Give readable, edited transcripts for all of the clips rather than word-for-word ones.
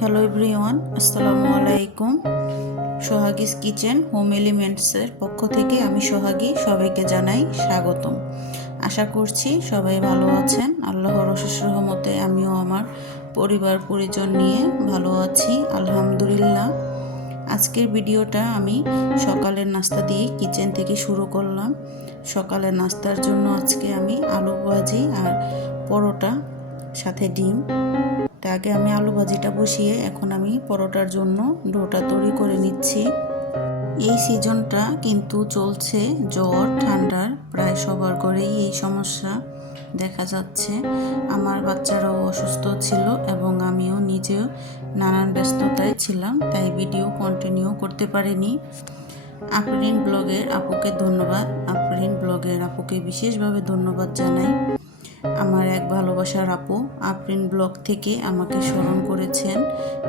Hello everyone, আসসালামু আলাইকুম। সোহাগীস kitchen home এলিমেন্টসের পক্ষ থেকে আমি সোহাগী সবাইকে জানাই স্বাগতম। আশা করছি সবাই ভালো আছেন। আল্লাহর অশেষ রহমতে আমিও আমার পরিবার পরিজন নিয়ে ভালো আছি, আলহামদুলিল্লাহ। আজকের ভিডিওটা আমি সকালের নাস্তা দিয়ে কিচেন থেকে শুরু করলাম। সকালের নাস্তার জন্য আজকে আমি আলু ভাজি আর পরোটা সাথে ডিম। আগে আমি আলু ভাজিটা বসিয়ে এখন আমি পরোটার জন্য ডোটা তৈরি করে নিচ্ছি। এই সিজনটা কিন্তু চলছে জ্বর ঠান্ডার, প্রায় সবার ঘরেই এই সমস্যা দেখা যাচ্ছে। আমার বাচ্চারাও অসুস্থ ছিল এবং আমিও নিজেও নানান ব্যস্ততায় ছিলাম, তাই ভিডিও কন্টিনিউ করতে পারিনি। আফরিন ব্লগের আপুকে ধন্যবাদ। আফরিন ব্লগের আপুকে বিশেষভাবে ধন্যবাদ জানাই। আমার এক ভালোবাসার আপু আফরিন ব্লগ থেকে আমাকে স্মরণ করেছেন।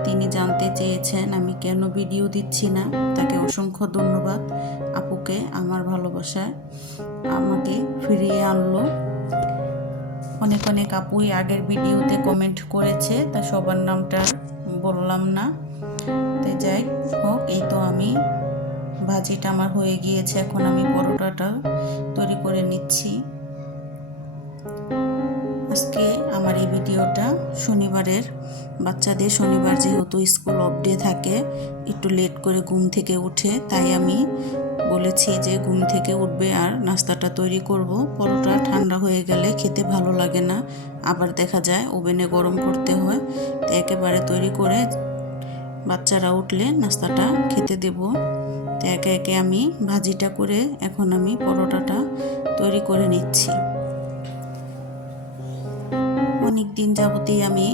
তিনি জানতে চেয়েছেন আমি কেন ভিডিও দিচ্ছি না। তাকে অসংখ্য ধন্যবাদ। আপুকে আমার ভালোবাসায় আমাকে ফিরিয়ে আনলো। অনেক অনেক আপুই আগের ভিডিওতে কমেন্ট করেছে, তা সবার নামটা বললাম না। তাই যাই হোক, এই তো আমি ভাজিটা আমার হয়ে গিয়েছে, এখন আমি পরোটাটা তৈরি করে নিচ্ছি। আজকে আমার এই ভিডিওটা শনিবারের, বাচ্চাদের শনিবার যেহেতু স্কুল অফ ডে থাকে, একটু লেট করে ঘুম থেকে উঠে, তাই আমি বলেছি যে ঘুম থেকে উঠবে আর নাস্তাটা তৈরি করব। পরোটা ঠান্ডা হয়ে গেলে খেতে ভালো লাগে না, আবার দেখা যায় ওভেনে গরম করতে হয়। তো একেবারে তৈরি করে বাচ্চারা উঠলে নাস্তাটা খেতে দেব। তো একে একে আমি ভাজিটা করে এখন আমি পরোটাটা তৈরি করে নিচ্ছি। অনেক দিন যাবতই আমি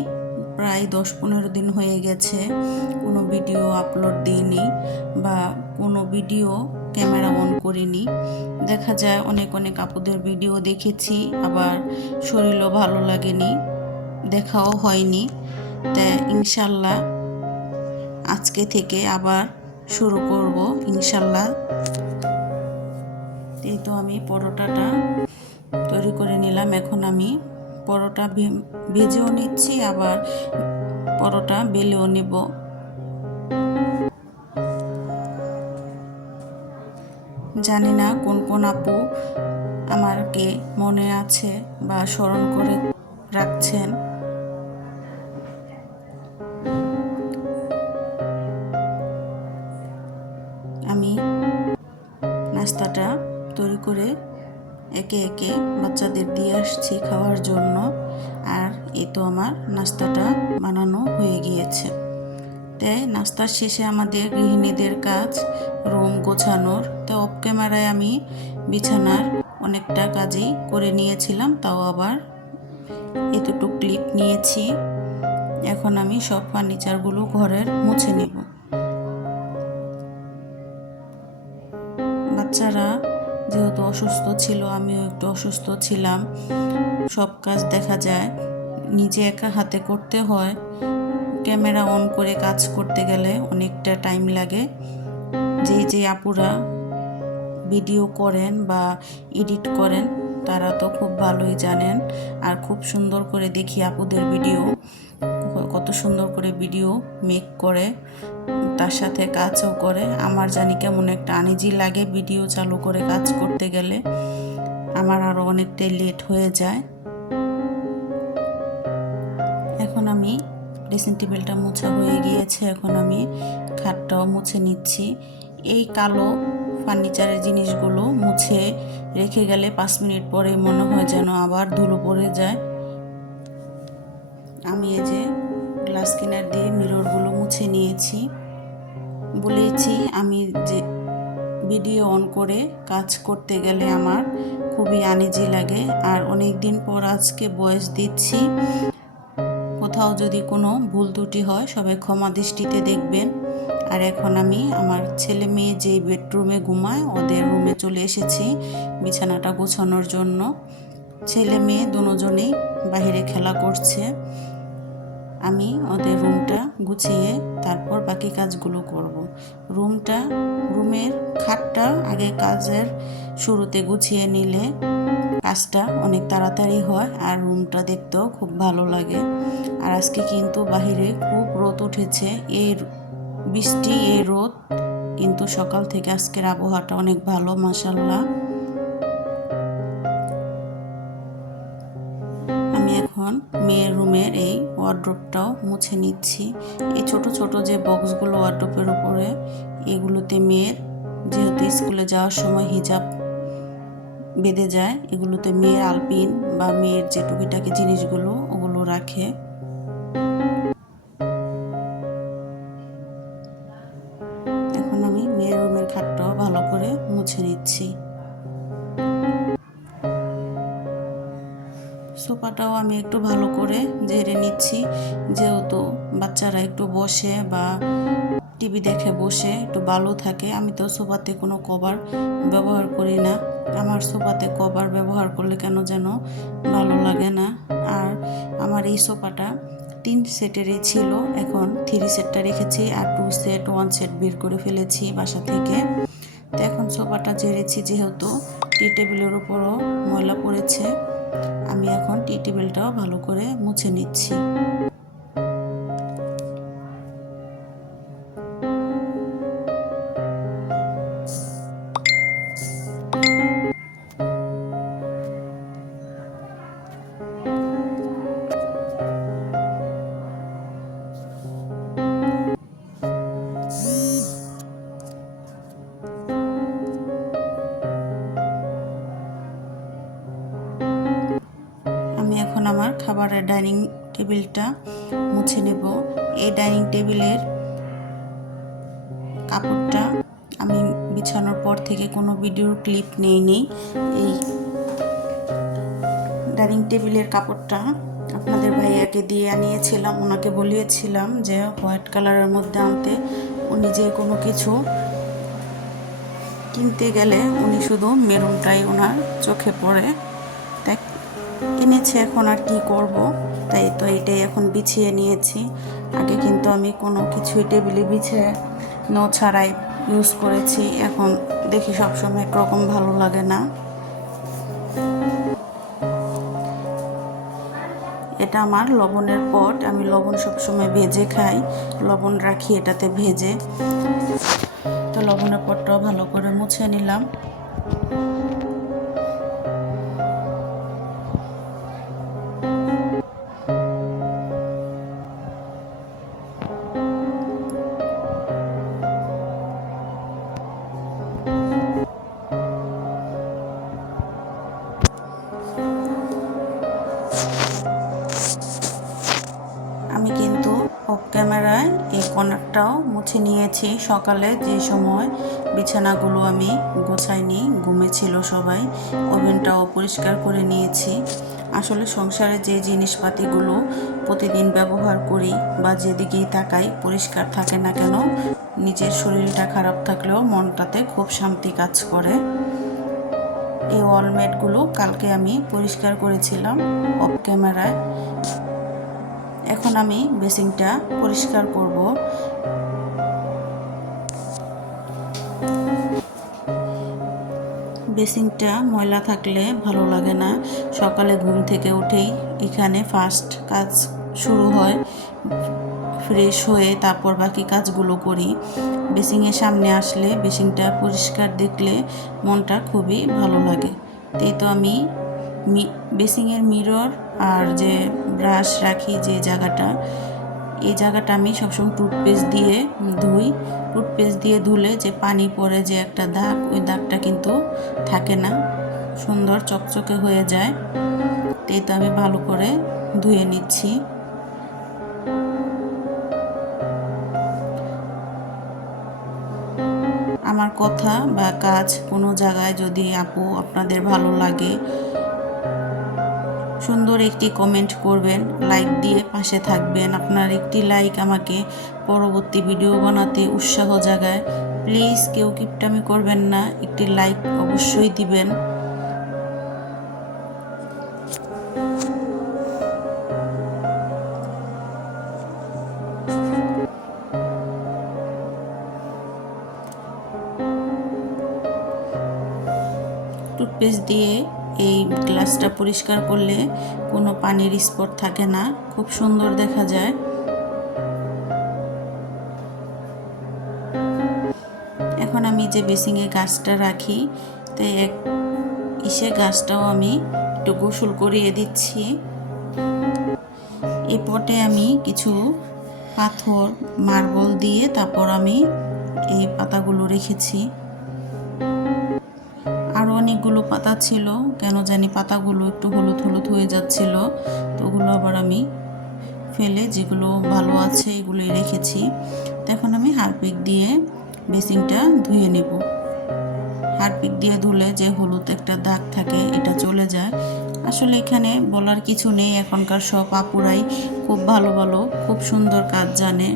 প্রায় 10-15 দিন হয়ে গেছে কোনো ভিডিও আপলোড দিইনি বা কোনো ভিডিও ক্যামেরা অন করিনি। দেখা যায় অনেক অনেক আপুদের ভিডিও দেখেছি, আবার শরীরও ভালো লাগেনি, দেখাও হয়নি। তাই ইনশাল্লাহ আজকে থেকে আবার শুরু করব ইনশাল্লাহ। এই তো আমি পরোটাটা তৈরি করে নিলাম। এখন আমি পরোটা ভেজেও নিচ্ছি, আবার পরোটা বেলেও নেব। জানি না কোন কোন আপু আমাকে মনে আছে বা স্মরণ করে রাখছেন। আমি নাস্তাটা তৈরি করে একে একে বাচ্চাদের দিয়ে আসছি খাওয়ার জন্য। আর এই তো আমার নাস্তাটা বানানো হয়ে গিয়েছে। তাই নাস্তার শেষে আমাদের গৃহিণীদের কাজ রুম গোছানোর। তো অফ ক্যামেরায় আমি বিছানার অনেকটা কাজই করে নিয়েছিলাম, তাও আবার এতটুকু ক্লিপ নিয়েছি। এখন আমি সব ফার্নিচারগুলো ঘরের মুছে নেব। বাচ্চারা যেহেতু অসুস্থ ছিল, আমিও একটু অসুস্থ ছিলাম। সব কাজ দেখা যায় নিজে একা হাতে করতে হয়। ক্যামেরা অন করে কাজ করতে গেলে অনেকটা টাইম লাগে। যে আপুরা ভিডিও করেন বা এডিট করেন তারা তো খুব ভালোই জানেন। আর খুব সুন্দর করে দেখি আপুদের ভিডিও, কত সুন্দর করে ভিডিও মেক করে, তার সাথে কাজও করে। আমার জানি কেমন একটা আনইজি লাগে ভিডিও চালু করে কাজ করতে গেলে। আমার আরও অনেকটাই লেট হয়ে যায়। এখন আমি ড্রেসিং টেবিলটা মোছা হয়ে গিয়েছে, এখন আমি খাটটাও মুছে নিচ্ছি। এই কালো ফার্নিচারের জিনিসগুলো মুছে রেখে গেলে 5 মিনিট পরে মনে হয় যেন আবার ধুলো পড়ে যায়। আমি এই যে গ্লাস ক্লিনার দিয়ে মিররগুলো মুছে নিয়েছি। বলেছি আমি যে ভিডিও অন করে কাজ করতে গেলে আমার খুবই আনইজি লাগে। আর অনেক দিন পর আজকে ভয়েস দিচ্ছি, কোথাও যদি কোনো ভুল ত্রুটি হয় সবাই ক্ষমা দৃষ্টিতে দেখবেন। আর এখন আমি আমার ছেলে মেয়ে যেই বেডরুমে ঘুমায় ওদের রুমে চলে এসেছি বিছানাটা গোছানোর জন্য। ছেলে মেয়ে দুজনেই বাইরে খেলা করছে। আমি ওদের রুমটা গুছিয়ে তারপর বাকি কাজগুলো করব। রুমের খাটটা আগে কাজের শুরুতে গুছিয়ে নিলে কাজটা অনেক তাড়াতাড়ি হয় আর রুমটা দেখতেও খুব ভালো লাগে। আর আজকে কিন্তু বাহিরে খুব রোদ উঠেছে, এই বৃষ্টি এই রোদ কিন্তু সকাল থেকে আজকের আবহাওয়াটা অনেক ভালো মাশাআল্লাহ। আমি এখন মেয়ের রুমের এই ওয়ার্ড্রোবটাও মুছে নিচ্ছি। এই ছোট ছোট যে বক্সগুলো ওয়ার্ড্রোবের উপরে, এগুলোতে মেয়ের যেহেতু স্কুলে যাওয়ার সময় হিজাব বেঁধে যায়, এগুলোতে মেয়ের আলপিন বা মেয়ের যে টুকিটাকি জিনিসগুলো ওগুলো রাখে। এখন আমি মেয়ের রুমের খাটটাও ভালো করে মুছে নিচ্ছি। সোফাটাও আমি একটু ভালো করে ঝেড়ে নিচ্ছি, যেহেতু বাচ্চারা একটু বসে বা টিভি দেখে বসে একটু ভালো থাকে। আমি তো সোফাতে কোনো কভার ব্যবহার করি না, আমার সোফাতে কভার ব্যবহার করলে কেন যেন ভালো লাগে না। আর আমার এই সোফাটা 3 সেটেরই ছিল, এখন 3 সেটটা রেখেছি আর 2 সেট 1 সেট বের করে ফেলেছি বাসা থেকে। তো এখন সোফাটা ঝেড়েছি, যেহেতু টি টেবিলের উপরও ময়লা পড়েছে, আমি এখন টি টেবিলটাও ভালো করে মুছে নিচ্ছি। আমি এখন আমার খাবারের ডাইনিং টেবিলটা মুছে নেব। এই ডাইনিং টেবিলের কাপড়টা আমি বিছানোর পর থেকে কোনো ভিডিওর ক্লিপ নেইনি। এই ডাইনিং টেবিলের কাপড়টা আপনাদের ভাইয়াকে দিয়ে আনিয়েছিলাম, ওনাকে বলিয়েছিলাম যে হোয়াইট কালারের মধ্যে আনতে। উনি যে কোনো কিছু কিনতে গেলে উনি শুধু মেরুনটাই ওনার চোখে পড়ে, তাই এনেছে। এখন আর কি করব, তাই তো এইটাই এখন বিছিয়ে নিয়েছি। আগে কিন্তু আমি কোনো কিছুই টেবিলে বিছিয়ে ছাড়াই ইউজ করেছি, এখন দেখি সবসময় একরকম ভালো লাগে না। এটা আমার লবণের পট, আমি লবণ সবসময় ভেজে খাই, লবণ রাখি এটাতে ভেজে। তো লবণের পটটাও ভালো করে মুছে নিলাম। আমি কিন্তু অফ ক্যামেরায় এই কর্নারটাও মুছে নিয়েছি। সকালে যে সময় বিছানাগুলো আমি গোছাইনি, ঘুমেছিল সবাই, ওভেনটাও পরিষ্কার করে নিয়েছি। আসলে সংসারে যে জিনিসপাতিগুলো প্রতিদিন ব্যবহার করি বা যেদিকেই তাকাই পরিষ্কার থাকে না কেন, নিজের শরীরটা খারাপ থাকলেও মনটাতে খুব শান্তি কাজ করে। এই ওয়ালমেটগুলো কালকে আমি পরিষ্কার করেছিলাম অফ ক্যামেরায়। এখন আমি বেসিনটা পরিষ্কার করব। বেসিনটা ময়লা থাকলে ভালো লাগে না। সকালে ঘুম থেকে উঠেই এখানে ফার্স্ট কাজ শুরু হয়, ফ্রেশ হয়ে তারপর বাকি কাজগুলো করি। বেসিনের সামনে আসলে বেসিনটা পরিষ্কার দেখলে মনটা খুবই ভালো লাগে। তাই তো আমি বেসিনের মিরর আর যে ব্রাশ রাখি যে জায়গাটা, এই জায়গাটা আমি সবসময় টুথপেস্ট দিয়ে ধুই। টুথপেস্ট দিয়ে ধুলে যে পানি পড়ে যে একটা দাগ, ওই দাগটা কিন্তু থাকে না, সুন্দর চকচকে হয়ে যায়। তাই তো আমি ভালো করে ধুয়ে নিচ্ছি। আমার কথা বা কাজ কোনো জায়গায় যদি আপু আপনাদের ভালো লাগে, সুন্দর একটি কমেন্ট করবেন, লাইক দিয়ে পাশে থাকবেন। আপনার একটি লাইক আমাকে পরবর্তী ভিডিও বানাতে উৎসাহ জাগায়। প্লিজ কেউ কিপটামি করবেন না, একটি লাইক অবশ্যই দিবেন। টুথপেস্ট দিয়ে এই গ্লাসটা পরিষ্কার করলে কোনো পানির স্পট থাকে না, খুব সুন্দর দেখা যায়। এখন আমি যে বেসিংয়ে গাছটা রাখি, তাই গাছটাও আমি একটু গোসল করিয়ে দিচ্ছি। এই পটে আমি কিছু পাথর মার্বেল দিয়ে তারপর আমি এই পাতাগুলো রেখেছি। আরও অনেকগুলো পাতা ছিল, কেন জানি পাতাগুলো একটু হলুদ হলুদ হয়ে যাচ্ছিল, তো ওগুলো আবার আমি ফেলে যেগুলো ভালো আছে এগুলোই রেখেছি। তো এখন আমি হারপিক দিয়ে বেসিংটা ধুয়ে নেব। হারপিক দিয়ে ধুলে যে হলুদ একটা দাগ থাকে এটা চলে যায়। আসলে এখানে বলার কিছু নেই, এখনকার সব আপুরাই খুব ভালো ভালো খুব সুন্দর কাজ জানে।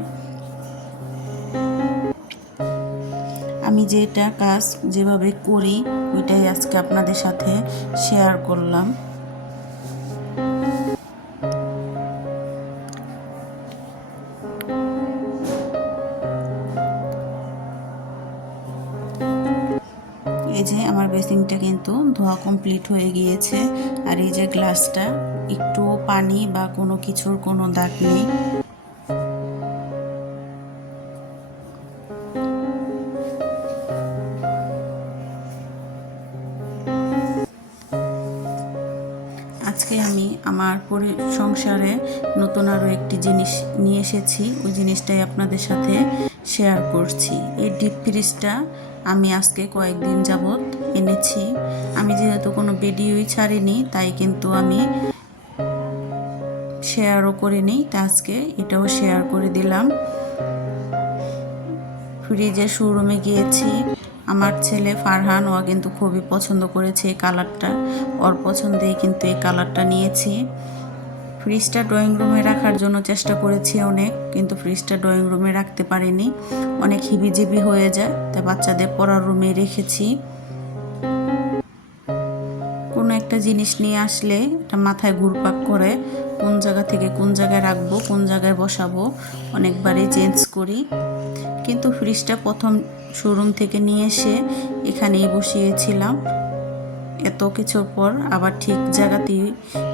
আমি যেটা কাজ যেভাবে করি ওইটাই আজকে আপনাদের সাথে শেয়ার করলাম। এই যে আমার বেসিংটা কিন্তু ধোয়া কমপ্লিট হয়ে গিয়েছে, আর এই যে গ্লাসটা একটু পানি বা কোনো কিছুর কোনো দাগ নেই। আজকে আমি আমার সংসারে নতুন আরও একটি জিনিস নিয়ে এসেছি, ওই জিনিসটাই আপনাদের সাথে শেয়ার করছি। এই ডিপ ফ্রিজটা আমি আজকে কয়েকদিন যাবৎ এনেছি। আমি যেহেতু কোনো ভিডিওই ছাড়িনি, তাই কিন্তু আমি শেয়ারও করিনি, তাই আজকে এটাও শেয়ার করে দিলাম। ফ্রিজের শোরুমে গিয়েছি, আমার ছেলে ফারহান ও কিন্তু খুবই পছন্দ করেছে এই কালারটা, ওর পছন্দেই কিন্তু এই কালারটা নিয়েছি। ফ্রিজটা ড্রয়িং রুমে রাখার জন্য চেষ্টা করেছি অনেক, কিন্তু ফ্রিজটা ড্রয়িং রুমে রাখতে পারিনি, অনেক হিবিজিবি হয়ে যায়, তাই বাচ্চাদের পড়ার রুমে রেখেছি। কোনো একটা জিনিস নিয়ে আসলে এটা মাথায় ঘুরপাক করে, কোন জায়গা থেকে কোন জায়গায় রাখবো, কোন জায়গায় বসাবো, অনেকবারই চেঞ্জ করি। কিন্তু ফ্রিজটা প্রথম শোরুম থেকে নিয়ে এসে এখানেই বসিয়েছিলাম, এত কিছুর পর আবার ঠিক জায়গাতেই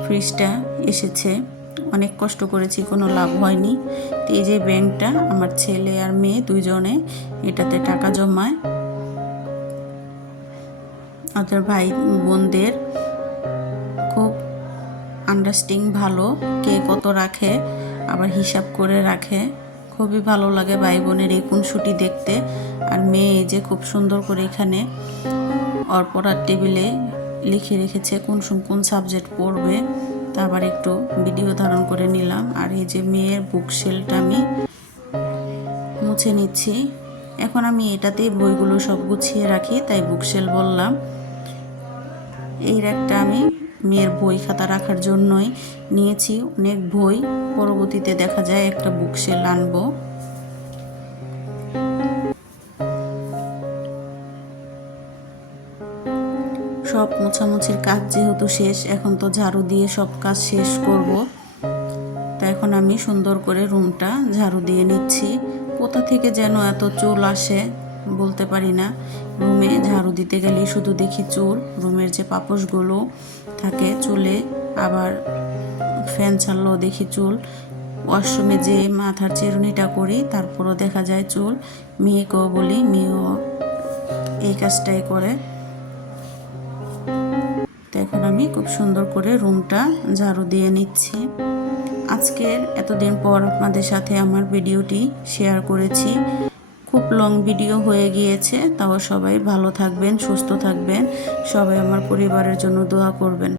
ফ্রিজটা এসেছে। অনেক কষ্ট করেছি, কোনো লাভ হয়নি। তো এই যে ব্যাংকটা আমার ছেলে আর মেয়ে দুইজনে এটাতে টাকা জমায়, ওদের ভাই বোনদের খুব আন্ডারস্ট্যান্ডিং ভালো, কে কত রাখে আবার হিসাব করে রাখে, খুবই ভালো লাগে ভাই বোনের এই খুনসুটি দেখতে। আর মেয়ে যে খুব সুন্দর করে এখানে ওর পড়ার টেবিলে লিখে রেখেছে কোন সাবজেক্ট পড়বে, তা আবার একটু ভিডিও ধারণ করে নিলাম। আর এই যে মেয়ের বুকশেলটা আমি মুছে নিচ্ছি। এখন আমি এটাতেই বইগুলো সব গুছিয়ে রাখি, তাই বুকশেল বললাম। এই র্যাকটা আমি মেয়ের বই খাতা রাখার জন্যই নিয়েছি, অনেক বই, পরবর্তীতে দেখা যায় একটা বুকশেল আনবো। সব মোছামুছির কাজ যেহেতু শেষ, এখন তো ঝাড়ু দিয়ে সব কাজ শেষ করব। তা এখন আমি সুন্দর করে রুমটা ঝাড়ু দিয়ে নিচ্ছি। কোথা থেকে যেন এত চুল আসে বলতে পারি না, রুমে ঝাড়ু দিতে গেলেই শুধু দেখি চুল, রুমের যে পাপোশগুলো থাকে চুলে, আবার ফ্যান ছাড়লেও দেখি চুল, ওয়াশরুমে যে মাথার চিরুনিটা করি তারপরও দেখা যায় চুল। মেয়েকেও বলি, মেয়েও এই কাজটাই করে। তো এখন আমি খুব সুন্দর করে রুমটা ঝাড়ু দিয়ে নিচ্ছি। আজকের এতদিন পর আপনাদের সাথে আমার ভিডিওটি শেয়ার করেছি, খুব লং ভিডিও হয়ে গিয়েছে, তাও সবাই ভালো থাকবেন, সুস্থ থাকবেন, সবাই আমার পরিবারের জন্য দোয়া করবেন।